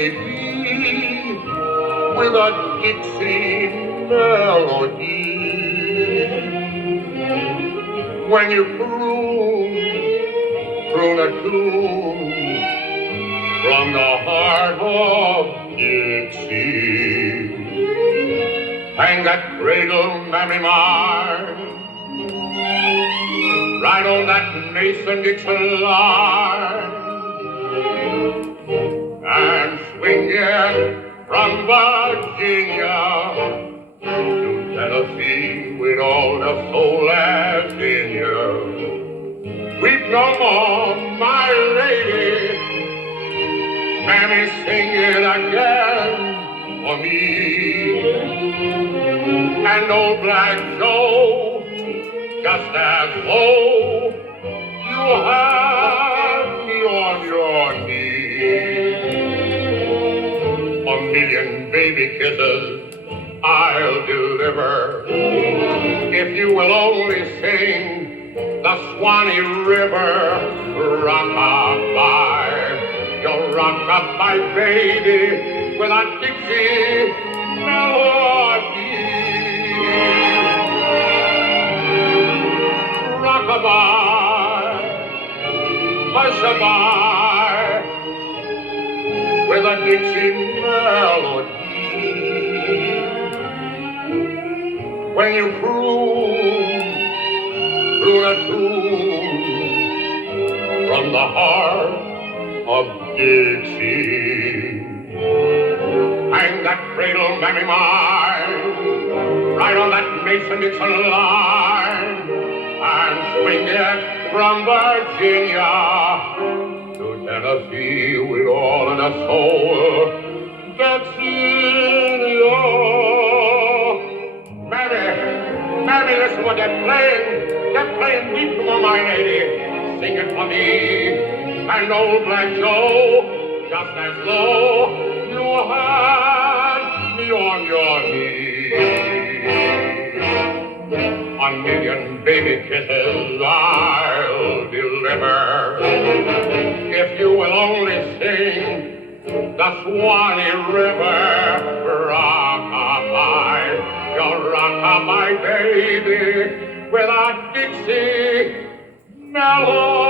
baby, with a Dixie melody. When you croon a tune from the heart of Dixie, hang that cradle, mammy mine, right on that Mason-Dixon line, and swing it from Virginia to Tennessee with all the soul that's in you. Weep no more, my lady, mammy, sing it again for me. And old Black Joe, just as though you have me on your knee. A million baby kisses I'll deliver if you will only sing the Swanee River rockabye. Your rockabye, baby, with a Dixie melody. Rockabye, hush-a-bye, with a Dixie melody. When you croon a tune from the heart of Dixie, hang that cradle, mammy mine, right on that Mason-Dixon line, and swing it from Virginia to Tennessee with all of the soul that's in you. Mammy, listen what they're playing. They're playing Weep No More, My Lady. Sing it for me. And old Black Joe, just as though you had me on your knee. A million baby kisses I'll deliver if you will only sing the Swanee River rockabye. Your rockabye, baby, with a Dixie melody.